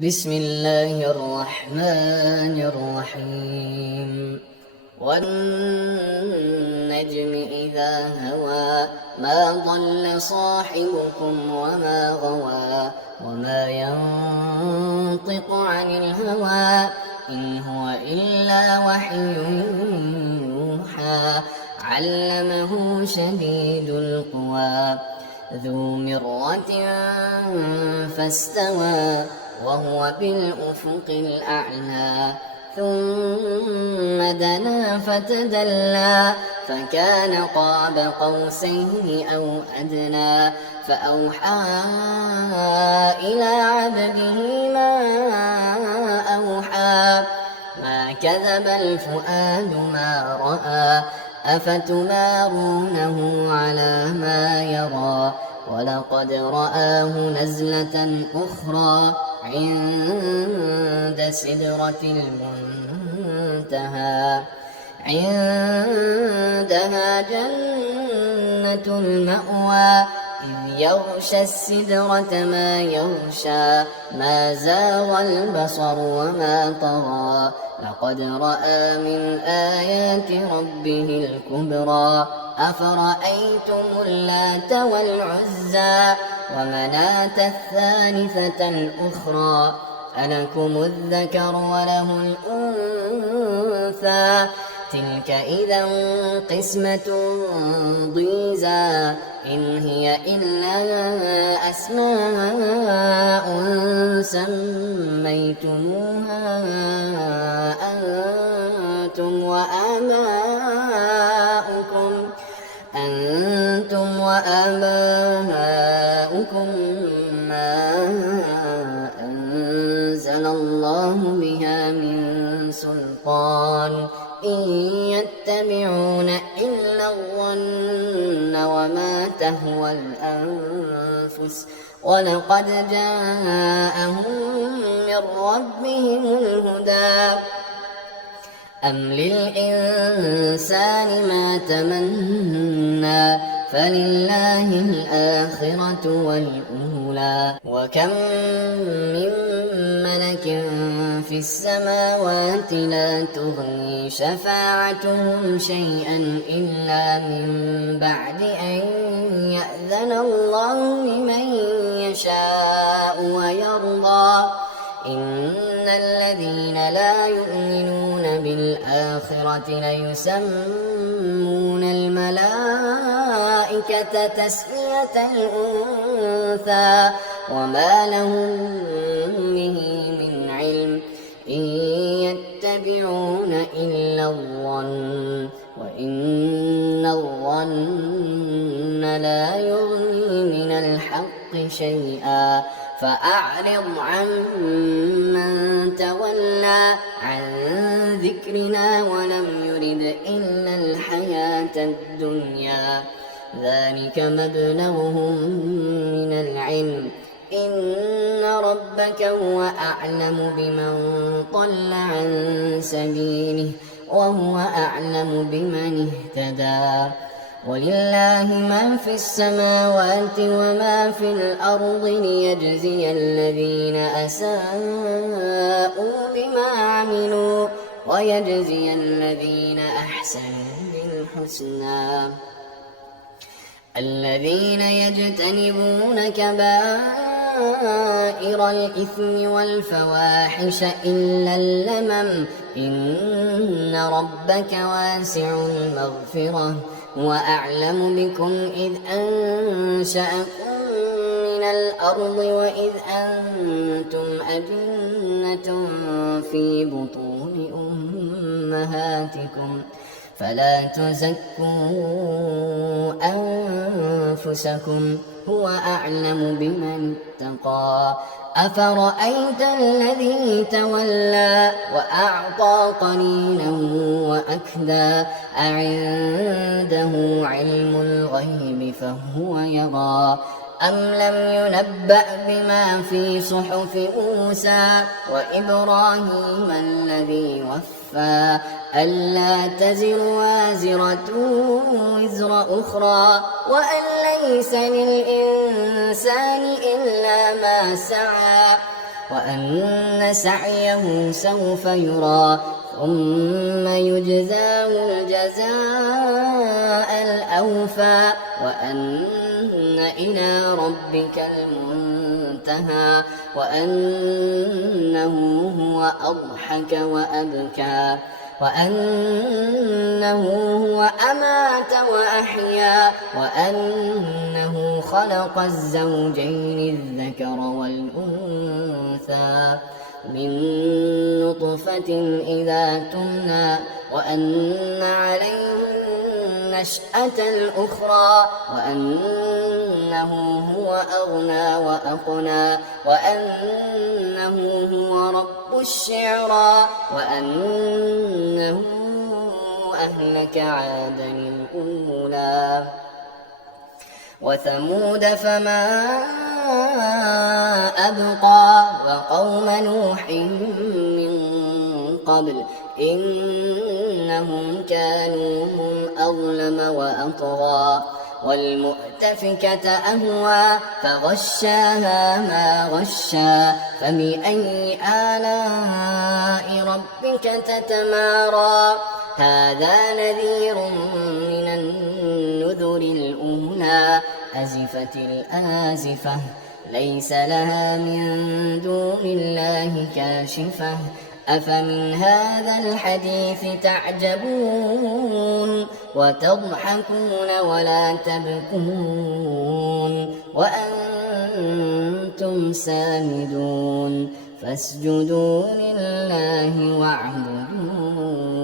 بسم الله الرحمن الرحيم والنجم إذا هوى ما ضل صاحبكم وما غوى وما ينطق عن الهوى إن هو إلا وحي يوحى علمه شديد القوى ذو مرة فاستوى وهو بالأفق الأعلى ثم دنا فتدلى فكان قاب قوسين أو أدنى فأوحى إلى عبده ما أوحى ما كذب الفؤاد ما رأى أفتمارونه على ما يرى ولقد رآه نزلة أخرى عند سدرة المنتهى عندها جنة المأوى إذ يغشى السدرة ما يغشى ما زاغ البصر وما طغى لقد رأى من آيات ربه الكبرى أفرأيتم اللات والعزى ومناة الثالثة الأخرى ألكم الذكر وله الأنثى تلك إذا قسمة ضيزى إن هي إلا أسماء سميتموها أنتم وآباؤكم ما أنزل الله بها من سلطان إن يتبعون إلا الظن وما تهوى الأنفس ولقد جاءهم من ربهم الهدى أم للإنسان ما تمنى فلله الآخرة والأولى وكم من ملك في السماوات لا تغني شفاعتهم شيئا إلا من بعد أن يأذن الله لمن يشاء ويرضى إن الذين لا يؤمنون بالآخرة ليسمون الملائكة تسمية الأنثى وما لهم به من علم إن يتبعون إلا الظن وإن الظن لا يغني من الحق شيئا فأعرض عمن تولى عن ذكرنا ولم يرد إلا الحياة الدنيا ذلك مبلغهم من العلم إن ربك هو أعلم بمن ضل عن سبيله وهو أعلم بمن اهتدى ولله ما في السماوات وما في الأرض ليجزي الذين أساءوا بما عملوا ويجزي الذين أحسنوا بالحسنى الذين يجتنبون كبائر الإثم والفواحش إلا اللمم إن ربك واسع المغفرة هو أعلم بكم إذ أنشأكم من الأرض وإذ أنتم أجنة في بطون أمهاتكم فلا تزكوا أنفسكم هو أعلم بمن اتقى أفرأيت الذي تولى وأعطى قليلا وأكدى أعنده علم الغيب فهو يرى أم لم ينبأ بما في صحف موسى وإبراهيم الذي وفى ألا تزر وازرة وزر أخرى وأن ليس للإنسان إلا ما سعى وأن سعيه سوف يرى ثم يجزاه الجزاء الأوفى وأن إلى ربك المنتهى وأنه هو أضحك وأبكى وأنه هو أمات وأحيا وأنه خلق الزوجين الذكر والأنثى من نطفة إذا تمنى وأن عليه النشأة الأخرى وأنه هو أغنى وأقنى وأنه هو رب الشعرى وأنه أهلك عادا الأولى وثمود فما أبقى وقوم نوح من قبل إنهم كانوا هم أظلم وأطغى والمؤتفكة أهوى فغشاها ما غشا فبأي آلاء ربك تتمارى هذا نذير من النذر الأولى أزفت الآزفة ليس لها من دون الله كاشفة أفمن هذا الحديث تعجبون وتضحكون ولا تبكون وأنتم سامدون فاسجدوا لله واعبدون